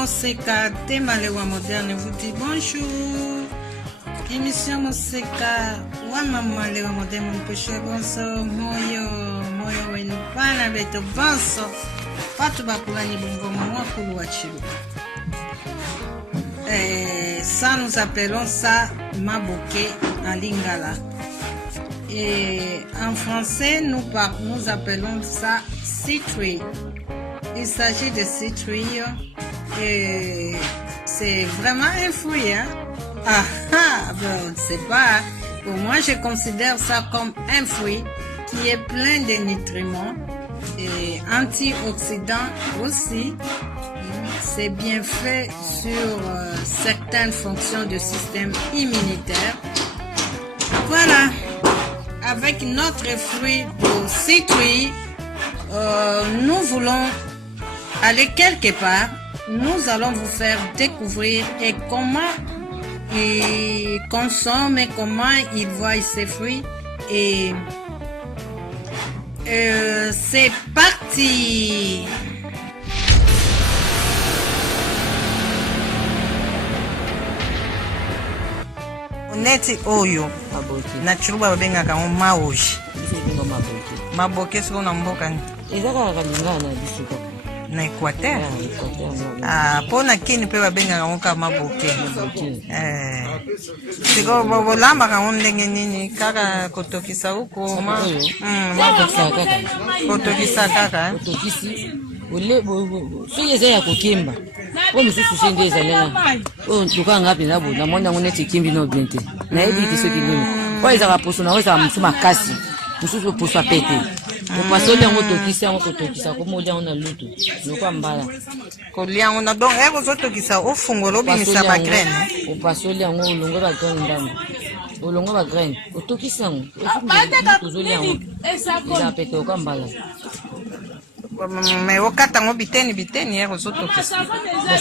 Moseka Temalewa Moderne vous dit bonjour. Émission Moseka Wamama Lewa Moderne Mpeshe bonso moyo wenu pana beto bonso patu bakulani bongo mwa kulu chilu. Ça nous appelons ça maboke en lingala. Et en français nous appelons ça citrouille. Il s'agit de citrouille. Et c'est vraiment un fruit, hein? Bon, c'est pas. Pour moi, je considère ça comme un fruit qui est plein de nutriments et antioxydants aussi. C'est bien fait sur certaines fonctions du système immunitaire. Voilà. Avec notre fruit de citrouille, nous voulons aller quelque part. Nous allons vous faire découvrir et comment ils consomment et comment ils voient ces fruits. Et c'est parti! Neti oyo nachuruba babengaka ngo maoji maboke siko na mboka ezaka kalingana bisuka na Equateur. Pona kini pe babengaka ngo ka maboke siko bolambaka ngo ndenge nini kaka kotokisa huko kotokisa kaka ole soki eza ya kokemba o mosusu se nde ezalela oyo ntuka ngapi na bona mona ngo neti kimbi no bien te nayebi te soki nini oyo ezaka poso na oyo ezaka mosu makasi mosusu poso apete opasoli yango tokisi yango kotokisa komolia yango na lutu lokwa mbala kolia yango na donc kozotokisa ofungola obimisa bagraine opasoli yango olongo bagraine ndambo olongo bagraine otokisi yango ozolia yango eza pete lokwa mbala mais okata ngo biteni ero zotokisa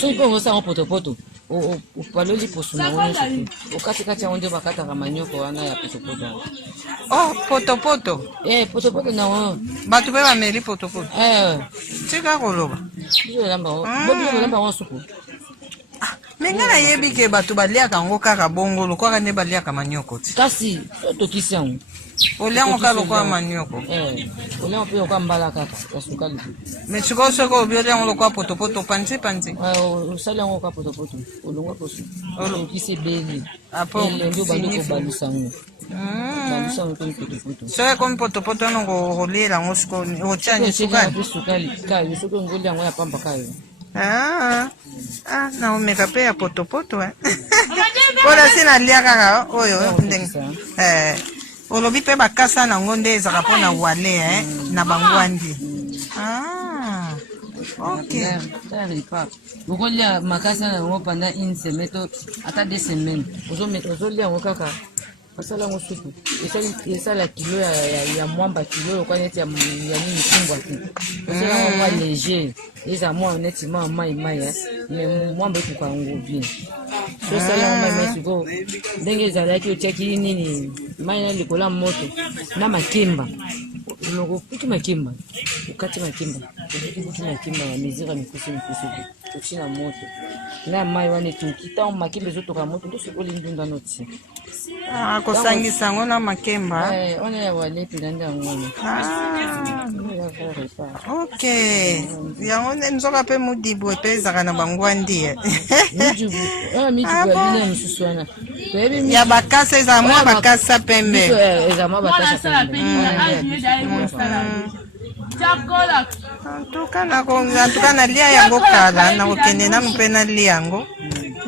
soki mpe ongosango potopoto opaloli poso nango nyonso te okatikati yango nde bakataka manioko wana ya potopoto. Oh, potopoto potopoto nango bato mpe bameli potopoto tika koloba olamba yango supu me nga nayebi ke bato baliaka yango kaka bongo lokwaka nde baliaka manioko te kasi otokisi yango oliango kaka lokwa manioko oliango mpe lokwa mbala kaka yasukali me sikoyo soki obi oliango lokwa potopoto panzi osali yango lokwa potopoto olongo poso otokisi ebeli elenge obandi kobalusa yango balusa yango mpe potopoto soki ekomi potopoto wana koliela yango sikoyo otiani sukali kayo soki ongoli yango ya pamba kayo na omeka pe ya potopoto mpona si nalia kaka oyo ndenge olobi pe bakasa nango nde ezaka mpona wale na bangwandi okolia makasi na yango pendant une semaine to ata 2 semaines ozolia yango kaka basala yango supu esala kilo ya mwamba kilo lokwa neti ya nini kumbwa te osala yango mwa léger eza mwa neti mwa mai mais mwamba ekuka yango bien sosala yango mai sikoyo ndenge ezalaki otiaki nini mai na likolo ya moto na makemba oloko puki makemba okati makemba obuki makemba ya mesure ya mikusu oki na moto na mai wana etoki ntango makemba ezotoka moto nde sokoli ndunda noti kosangisa yango na makemba wana ya wale mpena nde yango wana ok yango nde nzoka mpe mudibu epe ezaka na bangwandi midibu abina mosusu wana ya bakasa ezala mwa bakasa pembe eza mwa bakasa pembe antuka nalia yango kala nakokende nanu mpe nalia yango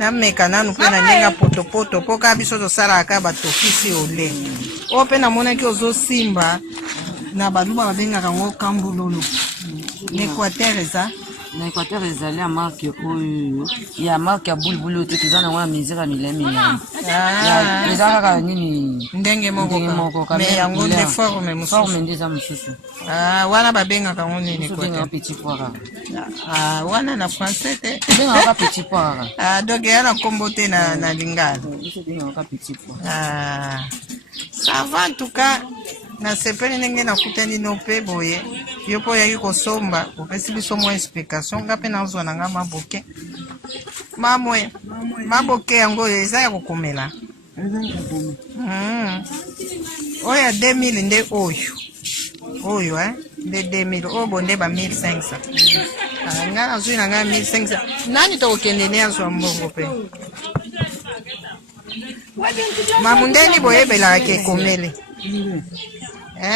na meka nanu pe na nyenga potopoto po ka biso tosala ka batokisi ole o pe na mona ki ozosimba na baluba babengaka ngo kambululu n'Équateur eza na Équateur ezali ya marque oyo ya marque ya bulbulu te toza nango na misira milemi eza kaka nini ndenge moko me yango nde forme nde eza mosusu wana babengaka ngo nini petit pois wana na français te bengaka petit pois kaka donc eya na nkombo te na lingala bengaka petit pois ça va en tout cas na sepeli ndenge nakutani no mpe boye yo mpo oyaki kosomba opesi biso mwa explication nga mpe nazwa na nga maboke maboke yango oyo eza ya kokomela oyo ya 2000 nde oyo nde 2000 oyo bonde ba 1500 nga nazwi na nga 1500 nani tokokende ne azwa mbongo mpe mamu ndeni boyebelaka ke ekomele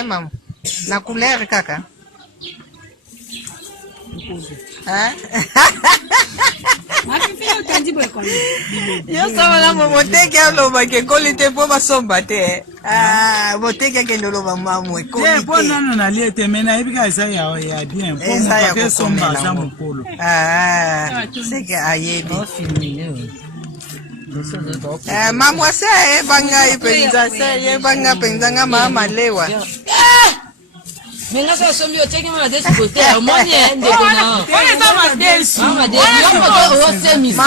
mamu na couleur kaka yo sabala mo moteki alobaka ekoli te mpo basomba te moteki akende oloba mamu ekoli mpo nano nalie te me nayebika eza ya bien mpo moto esomba aza mokolo seke ayebi mamu ase ayeba ngai mpenza se ayeba nga mpenza nga mama lewa menga sa sombi oteki mama desi kote omoni ndeko na eza madesu osemisa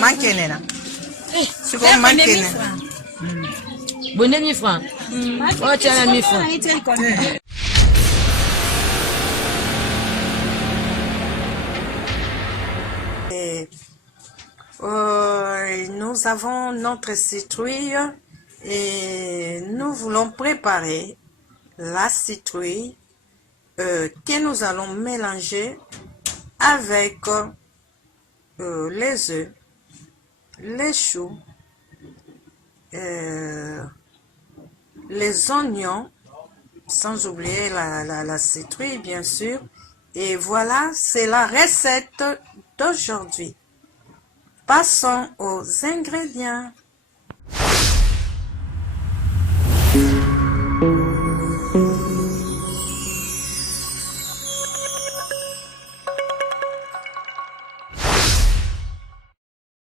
mankenena siko mankenena bonde 1000 francs otiana 1000 francs nous avons notre citrouille et nous voulons préparer la citrouille que nous allons mélanger avec les œufs, les choux, les oignons, sans oublier la citrouille bien sûr. Et voilà, c'est la recette d'aujourd'hui. Passons aux ingrédients.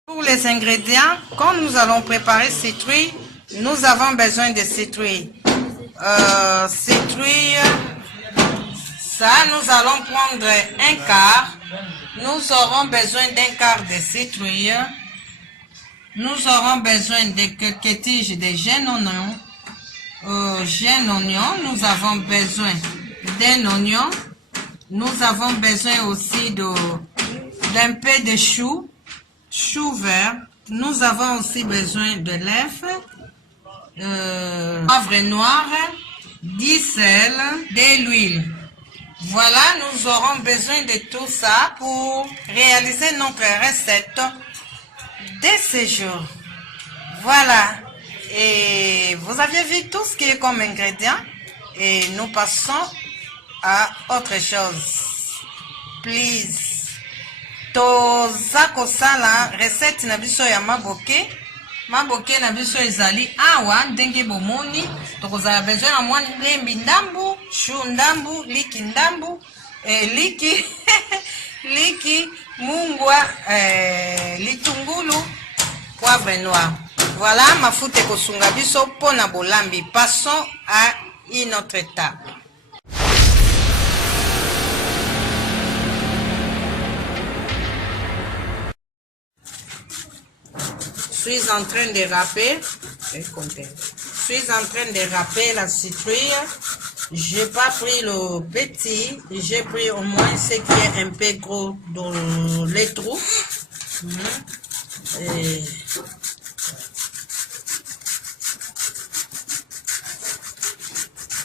Pour les ingrédients, comme nous allons préparer citrouille, nous avons besoin de citrouille. Ça, nous allons prendre un quart. Nous aurons besoin d'un quart de citrouille. Nous aurons besoin de quelques tiges de jeunes oignons. Nous avons besoin d'un oignon. Nous avons besoin aussi d'un peu de chou vert. Nous avons aussi besoin de l'œuf, poivre noir, du sel, de l'huile. Voilà, nous aurons besoin de tout ça pour réaliser notre recette de ce jour. Voilà, et vous avez vu tout ce qui est comme ingrédient et nous passons à autre chose. Please. Toza kosala recette na biso ya maboke na biso ezali awa ndenge bomoni tokozala besoin na mwa ndembi ndambu, chou ndambu, liki ndambu, liki mungwa, litungulu, poivre noir. Voilà, mafuta kosunga biso pona bolambi. Passons à une autre étape. Je suis en train de râper, la citrouille. J'ai pas pris le petit, j'ai pris au moins ce qui est un peu gros dans les trous. Et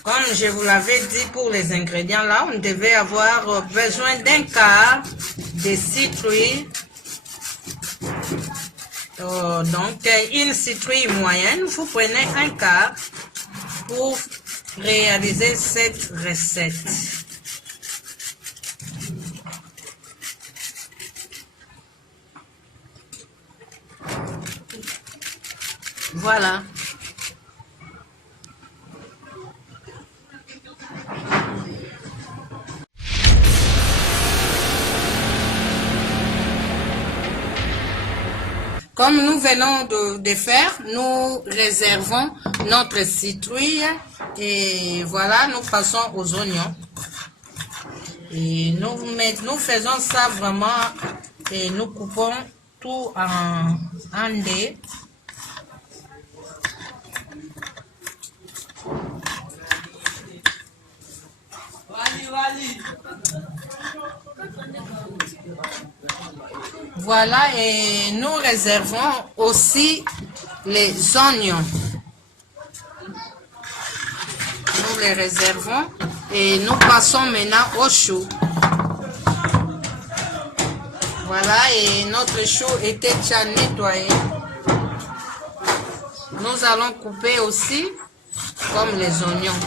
comme je vous l'avais dit pour les ingrédients là, on devait avoir besoin d'un quart de citrouille. Donc une citrouille moyenne, vous prenez un quart pour réaliser cette recette. Voilà. Comme nous venons de faire, nous réservons notre citrouille et voilà, nous passons aux oignons. Et nous faisons ça vraiment et nous coupons tout en dés. Voilà, et nous réservons aussi les oignons. Nous les réservons et nous passons maintenant au chou. Voilà, et notre chou était déjà nettoyé. Nous allons couper aussi comme les oignons.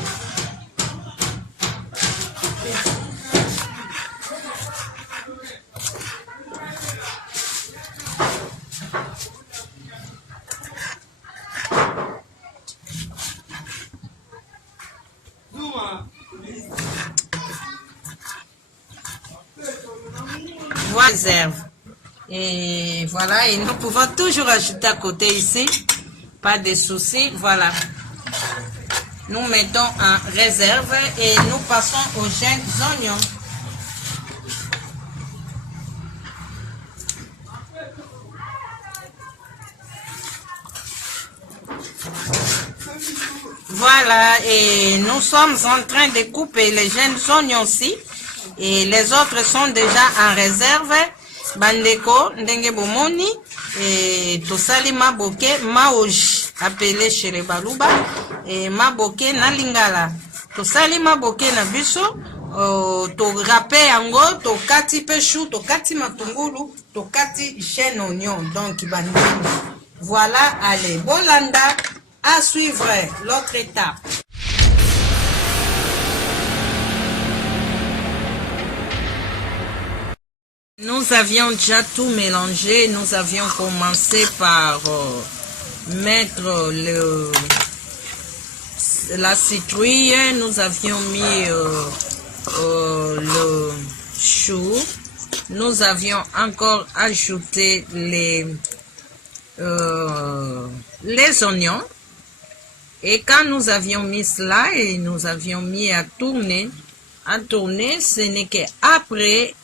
Réserve. Et voilà, et nous pouvons toujours ajouter à côté ici, pas de soucis. Voilà, nous mettons en réserve et nous passons aux jeunes oignons. Voilà, et nous sommes en train de couper les jeunes oignons aussi. Et les autres sont déjà en réserve. Bandeko, ndenge bomoni, et tosali maboke, maoji, appelé chez les Baluba, et maboke na lingala. Tosali maboke na biso, to râpe yango, to kati peshu, to kati matungulu, to kati jeune oignon, donc bandeko. Voilà, allez, bolanda, à suivre l'autre étape. Nous avions déjà tout mélangé. Nous avions commencé par mettre la citrouille. Nous avions mis le chou. Nous avions encore ajouté les oignons. Et quand nous avions mis cela et nous avions mis à tourner, ce n'est qu'après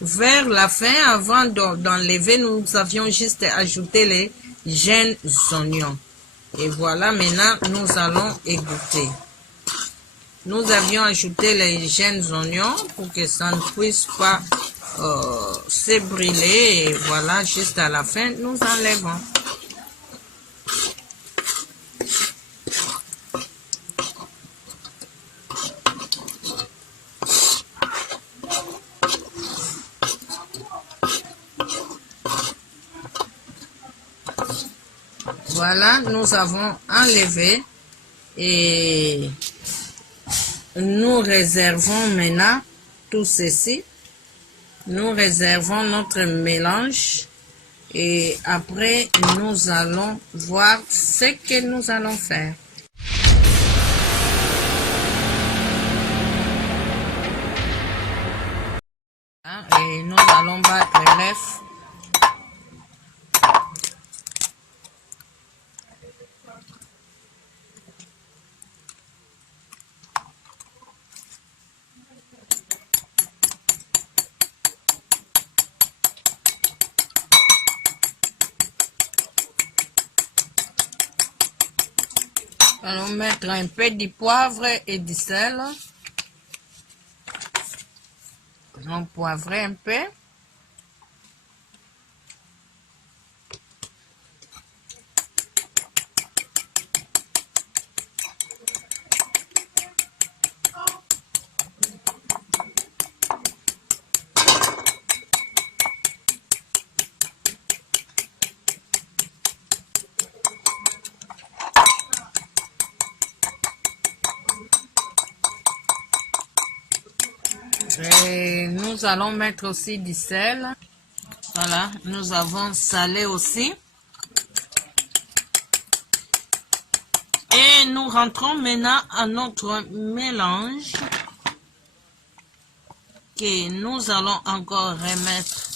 vers la fin, avant d'enlever, nous avions juste ajouté les jeunes oignons. Et voilà, maintenant, nous allons égoutter. Nous avions ajouté les jeunes oignons pour que ça ne puisse pas se brûler. Et voilà, juste à la fin, nous enlevons. Voilà, nous avons enlevé et nous réservons maintenant tout ceci. Nous réservons notre mélange et après nous allons voir ce que nous allons faire. Et nous allons battre l'œuf. Allons mettre un peu de poivre et du sel. Allons poivrer un peu. Et nous allons mettre aussi du sel. Voilà, nous avons salé aussi. rentrons maintenant à notre mélange que nous allons encore remettre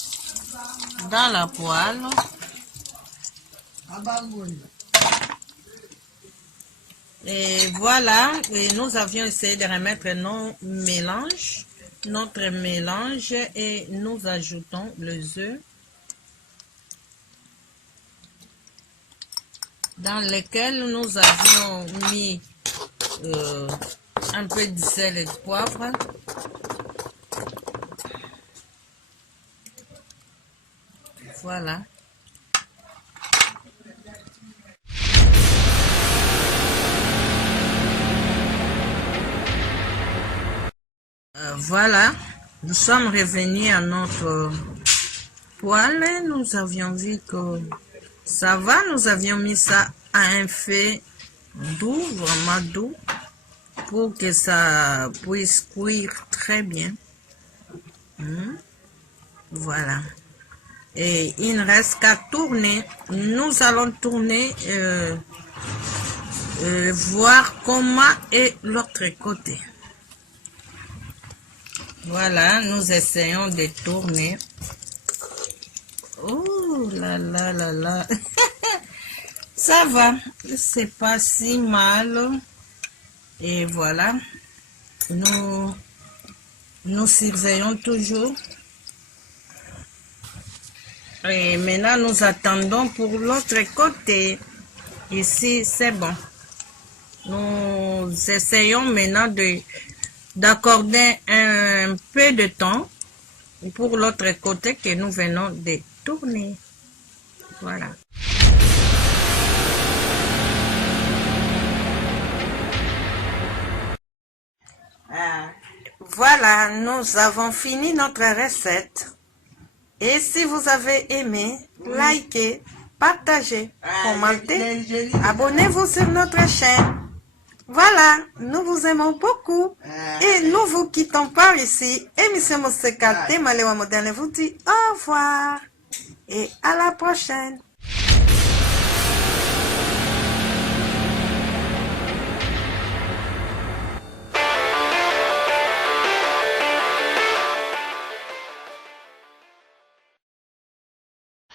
dans la poêle. Et voilà, et nous avions essayé de remettre notre mélange et nous ajoutons les œufs dans lesquels nous avions mis un peu de sel et de poivre. Voilà. Voilà, nous sommes revenus à notre poêle. Nous avions vu que ça va. Nous avions mis ça à un feu doux, vraiment doux, pour que ça puisse cuire très bien. Voilà. Et il ne reste qu'à tourner. Nous allons tourner, voir comment est l'autre côté. Voilà, nous essayons de tourner. Oh là là là là. Ça va, c'est pas si mal. Et voilà, nous surveillons toujours. Et maintenant, nous attendons pour l'autre côté. Ici, c'est bon. Nous essayons maintenant d'accorder un peu de temps pour l'autre côté que nous venons de tourner. Voilà. Voilà, nous avons fini notre recette. Et si vous avez aimé, likez, partagez, commentez, abonnez-vous sur notre chaîne. Voilà, nous vous aimons beaucoup et nous vous quittons par ici. Émission Moseka Temalewa Moderne vous dit au revoir et à la prochaine.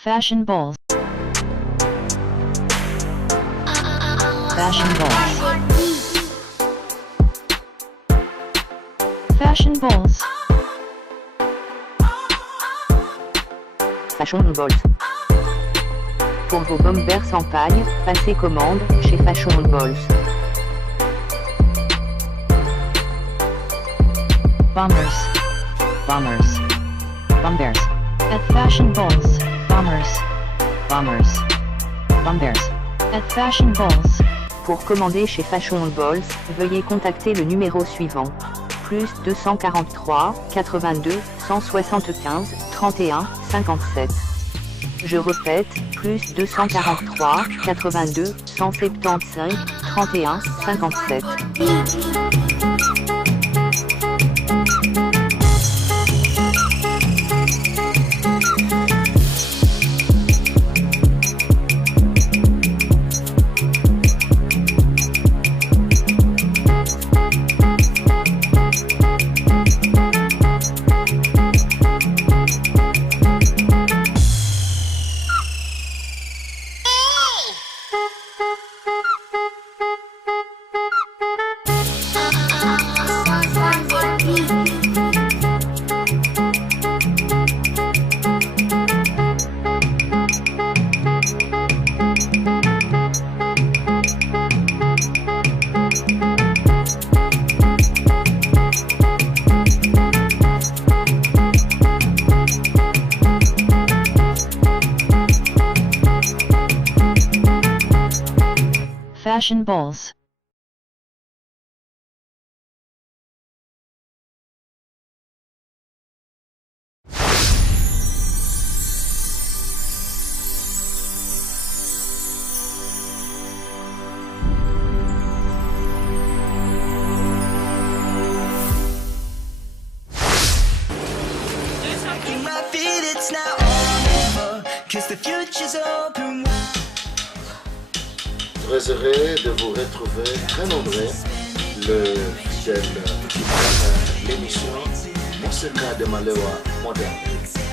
Fashion balls. Fashion balls. Fashion balls. Fashion Balls. Pour vos bombers sans paille, passez commande chez Fashion Balls. Bombers. Bombers. Bombers. At Fashion balls. Bombers. Bombers. Bombers. At Fashion balls. Pour commander chez Fashion Balls, veuillez contacter le numéro suivant. Plus 243 82 175 31 57. Je répète, plus 243 82 175 31 57. Fashion balls. My feet, it's now or never, 'cause the future's open wide. très heureux de vous retrouver, très nombreux, le fidèle l'émission Monseka de Malewa moderne.